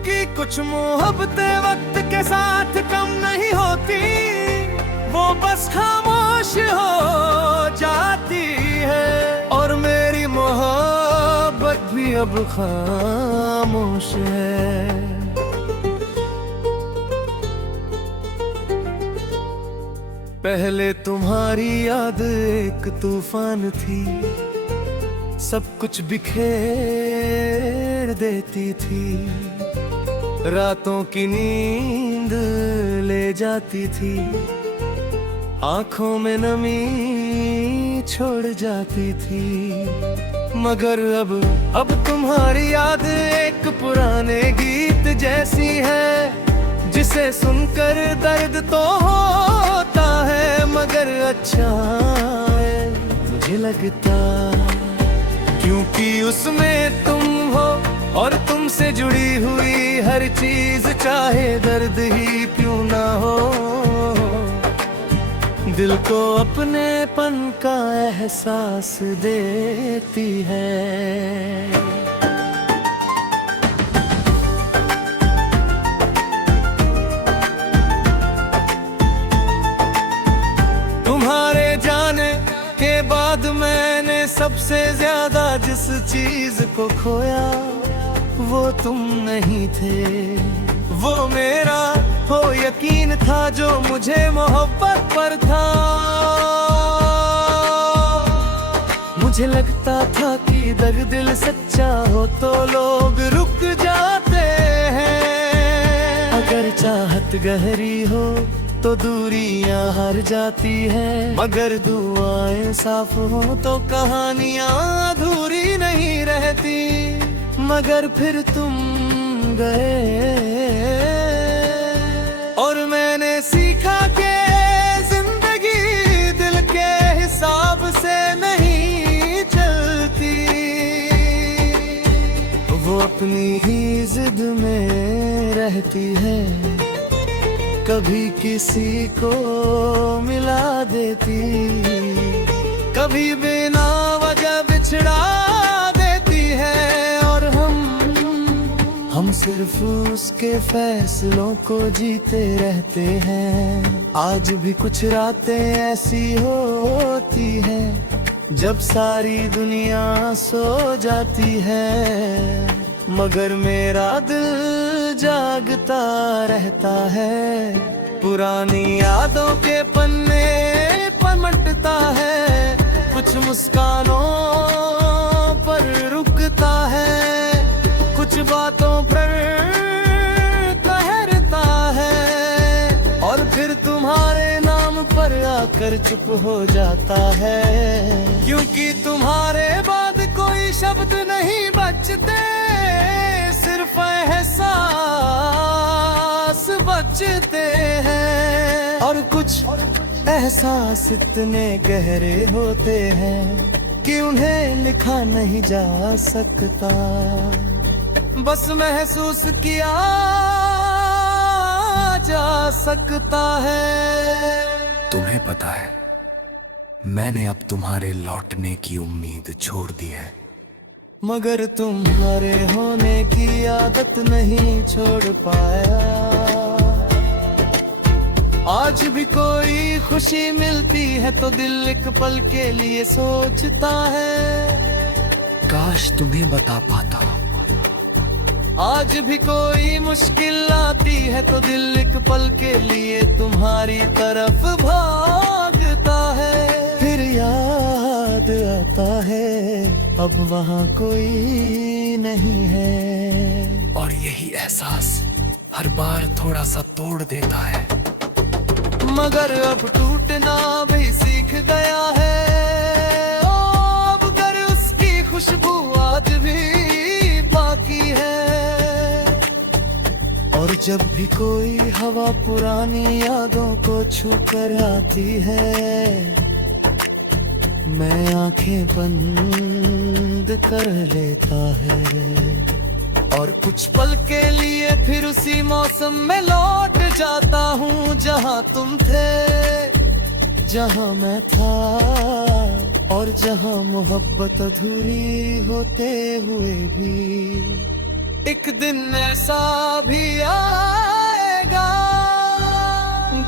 क्योंकि कुछ मोहब्बतें वक्त के साथ कम नहीं होती, वो बस खामोश हो जाती है। और मेरी मोहब्बत भी अब खामोश है। पहले तुम्हारी याद एक तूफान थी, सब कुछ बिखेर देती थी, रातों की नींद ले जाती थी, आंखों में नमी छोड़ जाती थी। मगर अब तुम्हारी याद एक पुराने गीत जैसी है, जिसे सुनकर दर्द तो होता है, मगर अच्छा है मुझे लगता, क्योंकि उसमें तुम हो और तुमसे जुड़ी हुई हर चीज, चाहे दर्द ही क्यों ना हो, दिल को अपनेपन का एहसास देती है। तुम्हारे जाने के बाद मैंने सबसे ज्यादा जिस चीज को खोया, वो तुम नहीं थे। वो मेरा हो यकीन था जो मुझे मोहब्बत पर था। मुझे लगता था कि दर्द दिल सच्चा हो तो लोग रुक जाते हैं। अगर चाहत गहरी हो तो दूरियां हार जाती हैं, मगर दुआएं साफ हो तो कहानियां अधूरी नहीं रहती। मगर फिर तुम गए और मैंने सीखा कि जिंदगी दिल के हिसाब से नहीं चलती, वो अपनी ही जिद में रहती है, कभी किसी को मिला देती, कभी बिना वजह बिछड़ा देती है। और हम सिर्फ उसके फैसलों को जीते रहते हैं। आज भी कुछ रातें ऐसी होती हैं जब सारी दुनिया सो जाती है, मगर मेरा दिल जागता रहता है। पुरानी यादों के पन्ने पलटता है, कुछ मुस्कानों पर रुकता है, कुछ बातों पर ठहरता है, और फिर तुम्हारे नाम पर आकर चुप हो जाता है। क्योंकि तुम्हारे बाद कोई शब्द नहीं बचते, सिर्फ एहसास बचते हैं। और कुछ एहसास इतने गहरे होते हैं कि उन्हें लिखा नहीं जा सकता, बस महसूस किया जा सकता है। तुम्हें पता है, मैंने अब तुम्हारे लौटने की उम्मीद छोड़ दी है, मगर तुम्हारे होने की आदत नहीं छोड़ पाया। आज भी कोई खुशी मिलती है तो दिल एक पल के लिए सोचता है, काश तुम्हें बता पाता। आज भी कोई मुश्किल आती है तो दिल एक पल के लिए तुम्हारी तरफ भागता है। फिर याद आता है अब वहाँ कोई नहीं है, और यही एहसास हर बार थोड़ा सा तोड़ देता है। मगर अब टूटना भी सीख गया है। ओ, अब कर उसकी खुशबू आज भी बाकी है। और जब भी कोई हवा पुरानी यादों को छू कर आती है, मैं आंखें बंद कर लेता है, और कुछ पल के लिए फिर उसी मौसम में लौट जाता हूँ जहाँ तुम थे, जहाँ मैं था, और जहाँ मोहब्बत अधूरी होते हुए भी एक दिन ऐसा भी आएगा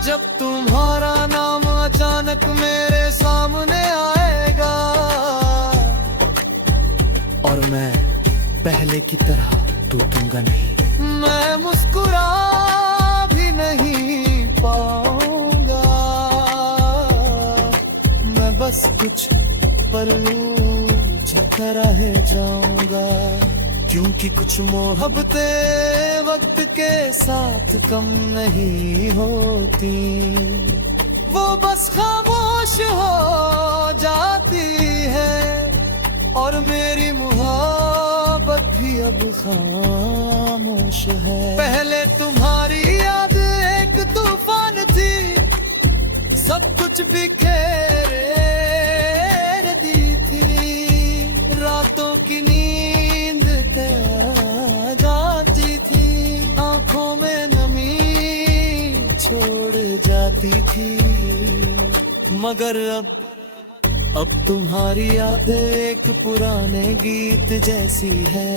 जब तुम्हारा नाम अचानक मेरे सामने आएगा, और मैं पहले की तरह टूटूंगा नहीं। मैं मुस्कुरा भी नहीं पाऊंगा, मैं बस कुछ पल झुका रह जाऊंगा, क्योंकि कुछ मोहब्बतें वक्त के साथ कम नहीं होती, वो बस खामोश हो जाती है, और मेरी मोहब्बत भी अब खामोश है। पहले तुम्हारी याद एक तूफान थी, सब कुछ बिखेर दी थी, रातों की नींद आ जाती थी, आंखों में नमी छोड़ जाती थी, मगर अब तुम्हारी याद एक पुराने गीत जैसी है,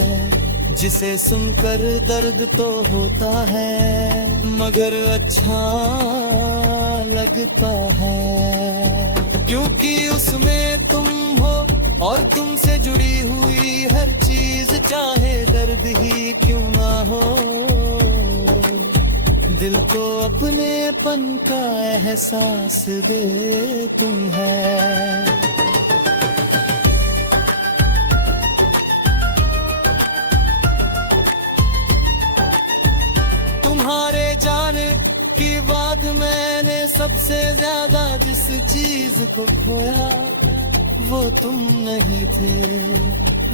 जिसे सुनकर दर्द तो होता है मगर अच्छा लगता है, क्योंकि उसमें तुम हो और तुमसे जुड़ी हुई हर चीज, चाहे दर्द ही क्यों ना हो, दिल को अपनेपन का एहसास दे तुम है। तुम्हारे जाने की बाद मैंने सबसे ज्यादा जिस चीज को खोया वो तुम नहीं थे,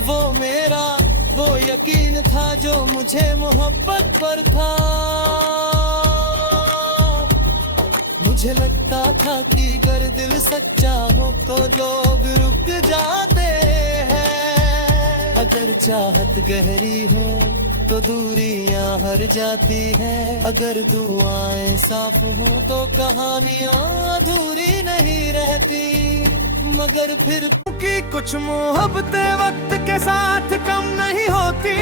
वो मेरा वो यकीन था जो मुझे मोहब्बत पर था, मुझे लगता था कि अगर दिल सच्चा हो तो लोग रुक जाते हैं, अगर चाहत गहरी हो तो दूरियां हर जाती है, अगर दुआएं साफ हो तो कहानियां अधूरी नहीं रहती, मगर फिर की कुछ मोहब्बतें वक्त के साथ कम नहीं होती,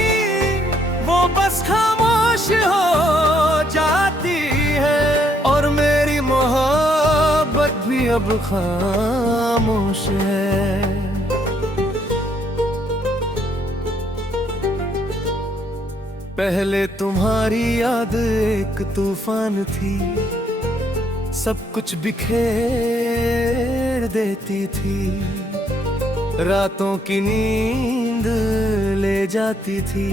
वो बस खामोश हो जाती है, और मेरी मोहब्बत भी अब खामोश है। पहले तुम्हारी याद एक तूफान थी, सब कुछ बिखेर देती थी, रातों की नींद ले जाती थी,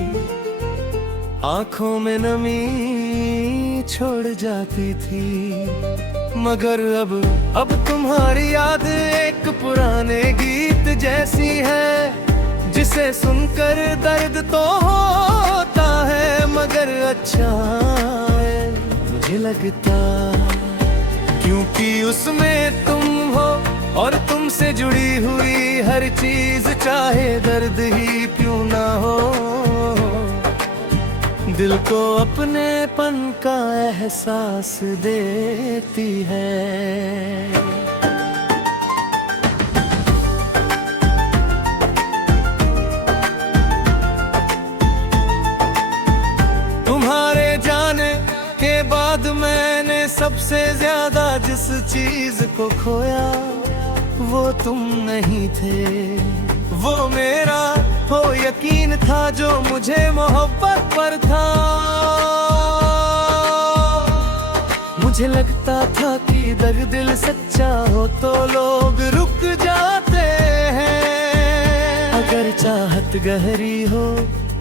आंखों में नमी छोड़ जाती थी, मगर अब तुम्हारी याद एक पुराने गीत जैसी है, जिसे सुनकर दर्द तो होता है मगर अच्छा है मुझे लगता, क्योंकि उसमें तुम हो और तुमसे जुड़ी हुई हर चीज, चाहे दर्द ही क्यों ना हो, दिल को अपनेपन का एहसास देती है। तुम्हारे जाने के बाद मैंने सबसे ज्यादा जिस चीज को खोया वो तुम नहीं थे, वो मेरा वो यकीन था जो मुझे मोहब्बत पर था, मुझे लगता था कि अगर दिल सच्चा हो तो लोग रुक जाते हैं, अगर चाहत गहरी हो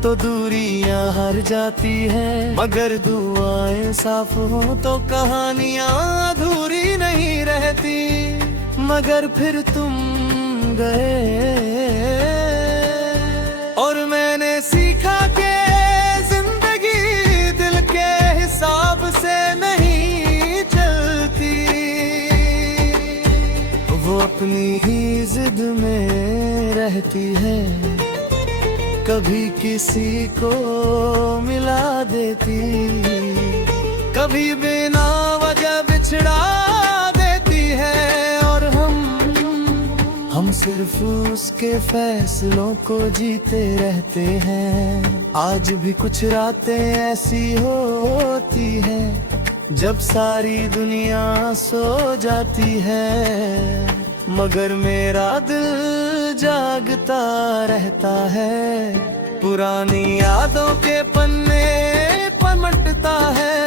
तो दूरियां हर जाती है, मगर दुआएं साफ हो तो कहानियां अधूरी नहीं रहती, मगर फिर तुम गए और मैंने सीखा कि जिंदगी दिल के हिसाब से नहीं चलती, वो अपनी ही जिद में रहती है, कभी किसी को मिला देती, कभी बिना वजह बिछड़ा देती है, और हम सिर्फ उसके फैसलों को जीते रहते हैं। आज भी कुछ रातें ऐसी होती हैं जब सारी दुनिया सो जाती है, मगर मेरा दिल जागता रहता है। पुरानी यादों के पन्ने पलटता है,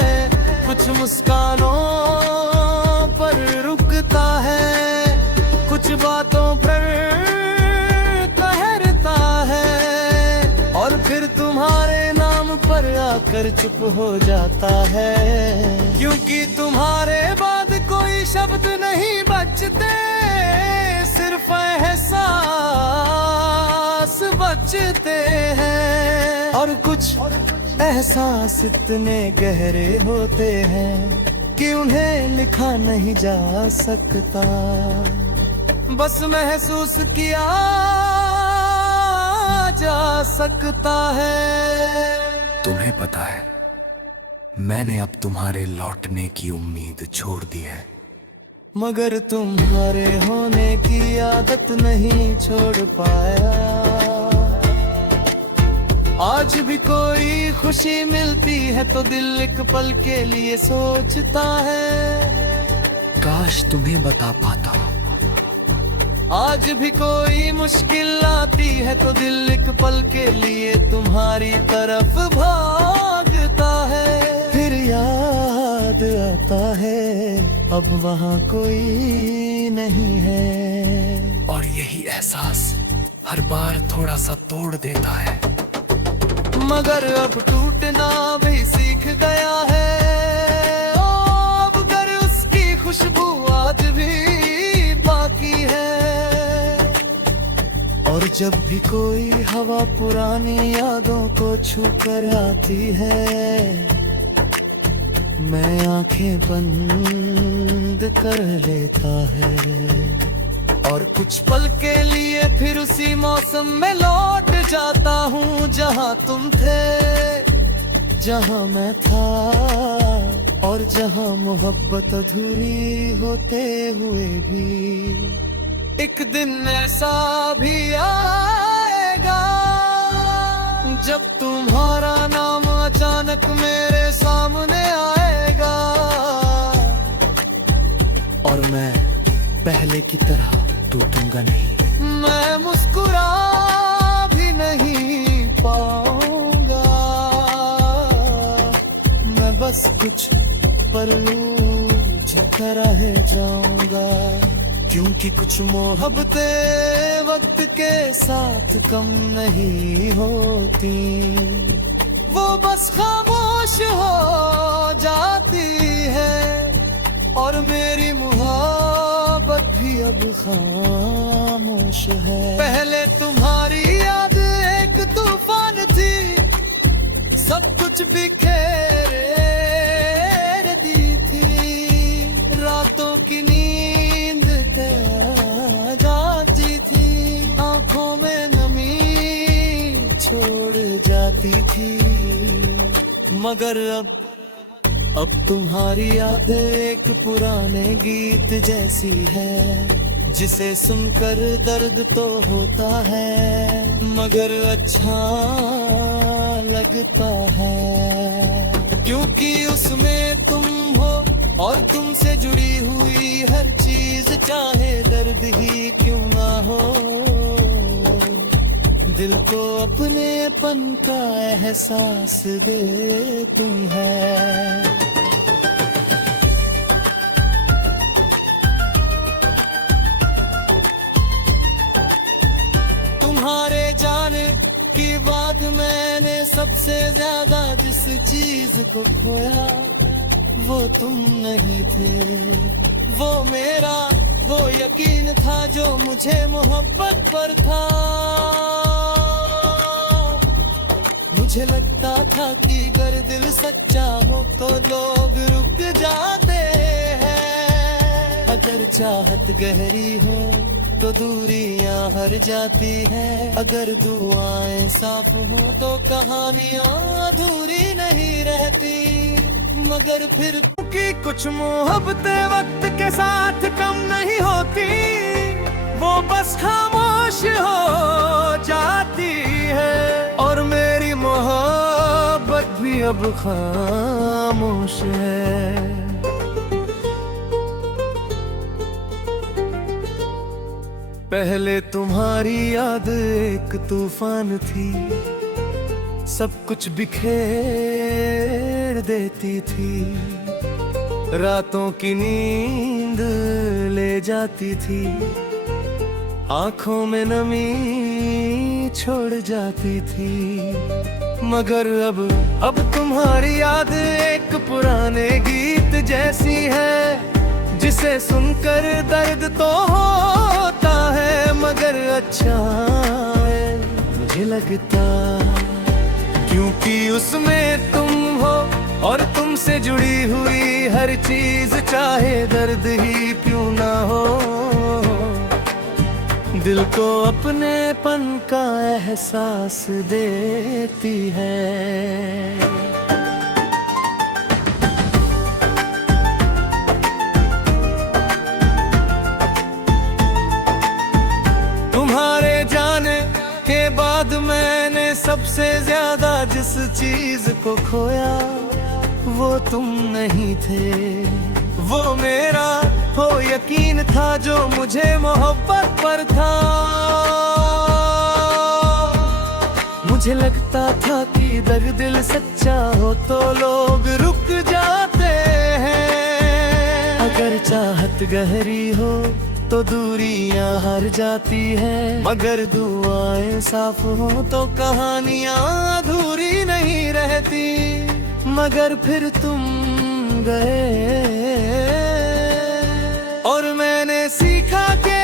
कुछ मुस्कानों पर रुकता है, कुछ बातों पर ठहरता है, और फिर तुम्हारे नाम पर आकर चुप हो जाता है। क्योंकि तुम्हारे बाद कोई शब्द नहीं बचते, सिर्फ एहसास बचते हैं। और कुछ एहसास इतने गहरे होते हैं कि उन्हें लिखा नहीं जा सकता, बस महसूस किया जा सकता है। तुम्हें पता है, मैंने अब तुम्हारे लौटने की उम्मीद छोड़ दी है, मगर तुम्हारे होने की आदत नहीं छोड़ पाया। आज भी कोई खुशी मिलती है तो दिल एक पल के लिए सोचता है, काश तुम्हें बता पाता। आज भी कोई मुश्किल आती है तो दिल एक पल के लिए तुम्हारी तरफ भागता है। फिर याद आता है अब वहाँ कोई नहीं है, और यही एहसास हर बार थोड़ा सा तोड़ देता है, मगर अब टूटना भी सीख गया है। ओ, अब अगर उसकी खुशबू आज भी बाकी है, और जब भी कोई हवा पुरानी यादों को छू कर आती है, मैं आंखें बंद कर लेता है, और कुछ पल के लिए फिर उसी मौसम में लौट जाता हूँ जहाँ तुम थे, जहाँ मैं था, और जहाँ मोहब्बत अधूरी होते हुए भी एक दिन ऐसा भी आएगा जब तुम्हारा नाम अचानक मेरे सामने आएगा, और मैं पहले की तरह टूटूंगा नहीं, मैं मुस्कुरा भी नहीं पाऊंगा, मैं बस कुछ पल जिता रह जाऊंगा। क्योंकि कुछ मोहब्बतें वक्त के साथ कम नहीं होती, वो बस खामोश हो जाती है, और मेरी मोहब्बत भी अब खामोश है। पहले तुम्हारी याद एक तूफान थी, सब कुछ बिखेर दी थी, रातों की नींद आ जाती थी, आंखों में नमी छोड़ जाती थी, मगर अब तुम्हारी याद एक पुराने गीत जैसी है, जिसे सुनकर दर्द तो होता है मगर अच्छा लगता है, क्योंकि उसमें तुम हो और तुमसे जुड़ी हुई हर चीज, चाहे दर्द ही क्यों ना हो, दिल को अपनेपन का एहसास दे तुम है। तुम्हारे जाने की बाद मैंने सबसे ज्यादा जिस चीज को खोया वो तुम नहीं थे, वो मेरा वो यकीन था जो मुझे मोहब्बत पर था। मुझे लगता था कि अगर दिल सच्चा हो तो लोग रुक जाते हैं, अगर चाहत गहरी हो तो दूरियां हर जाती है, अगर दुआएं साफ हो तो कहानियां अधूरी नहीं रहती, मगर फिर कि कुछ मोहब्बतें वक्त के साथ कम नहीं होती, वो बस खामोश हो जाती है, और मेरी मोहब्बत भी अब खामोश है। पहले तुम्हारी याद एक तूफान थी, सब कुछ बिखेर देती थी, रातों की नींद ले जाती थी, आंखों में नमी छोड़ जाती थी। मगर अब तुम्हारी याद एक पुराने गीत जैसी है, जिसे सुनकर दर्द तो होता है, मगर अच्छा है मुझे लगता, क्योंकि उसमें तुम हो और तुमसे जुड़ी हुई हर चीज, चाहे दर्द ही क्यों ना हो, दिल को अपनेपन का एहसास देती है। तुम्हारे जाने के बाद मैंने सबसे ज्यादा जिस चीज को खोया, वो तुम नहीं थे। वो मेरा हो यकीन था जो मुझे मोहब्बत पर था। मुझे लगता था कि दर्द दिल सच्चा हो तो लोग रुक जाते हैं, अगर चाहत गहरी हो तो दूरियां हार जाती हैं, मगर दुआएं साफ हो तो कहानियां अधूरी नहीं रहती। मगर फिर तुम गए और मैंने सीखा कि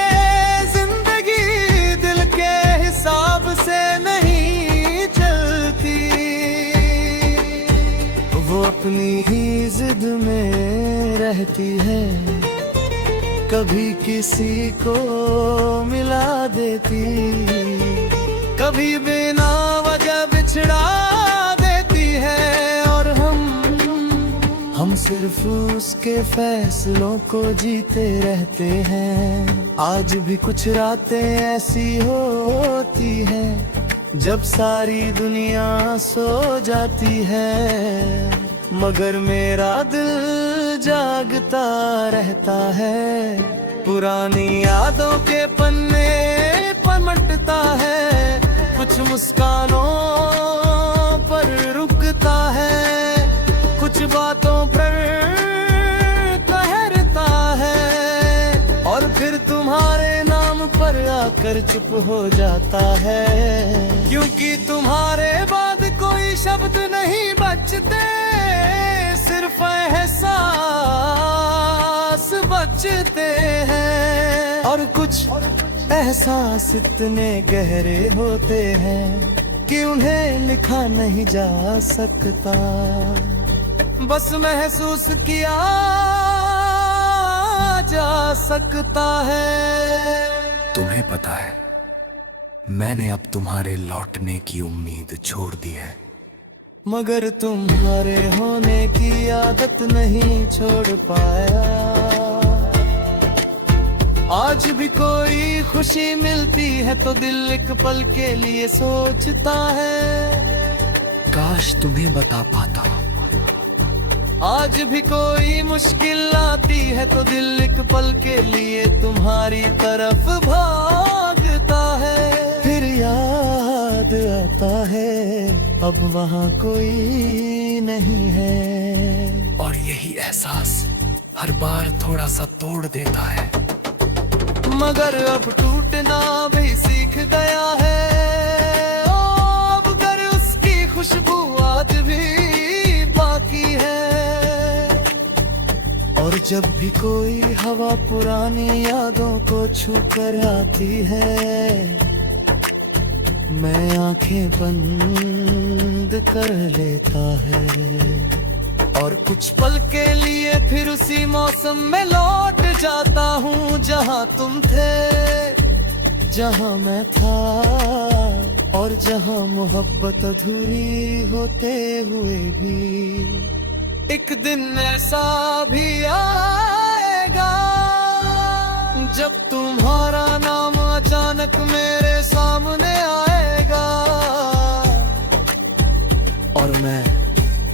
जिंदगी दिल के हिसाब से नहीं चलती, वो अपनी ही जिद में रहती है, कभी किसी को मिला देती, कभी बिना वजह बिछड़ा देती है, और हम सिर्फ उसके फैसलों को जीते रहते हैं। आज भी कुछ रातें ऐसी होती हैं जब सारी दुनिया सो जाती है, मगर मेरा दिल जागता रहता है, पुरानी यादों के पन्ने पलटता है, कुछ मुस्कानों पर रुकता है, कुछ बातों पर ठहरता है, और फिर तुम्हारे नाम पर आकर चुप हो जाता है, क्योंकि तुम्हारे बाद कोई शब्द नहीं बचते, सिर्फ एहसास बचते हैं, और कुछ एहसास इतने गहरे होते हैं कि उन्हें लिखा नहीं जा सकता, बस महसूस किया जा सकता है। तुम्हें पता है, मैंने अब तुम्हारे लौटने की उम्मीद छोड़ दी है, मगर तुम्हारे होने की आदत नहीं छोड़ पाया। आज भी कोई खुशी मिलती है तो दिल एक पल के लिए सोचता है, काश तुम्हें बता पाता। आज भी कोई मुश्किल आती है तो दिल एक पल के लिए तुम्हारी तरफ भागता है, फिर याद आता है अब वहाँ कोई नहीं है, और यही एहसास हर बार थोड़ा सा तोड़ देता है, मगर अब टूटना भी सीख गया है। ओ, अब कर उसकी खुशबू आज भी बाकी है, और जब भी कोई हवा पुरानी यादों को छू कर आती है, मैं आंखें बंद कर लेता है, और कुछ पल के लिए फिर उसी मौसम में लौट जाता हूँ जहाँ तुम थे, जहाँ मैं था, और जहाँ मोहब्बत अधूरी होते हुए भी एक दिन ऐसा भी आएगा जब तुम्हारा नाम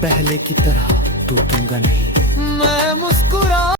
पहले की तरह टूटूंगा नहीं। मैं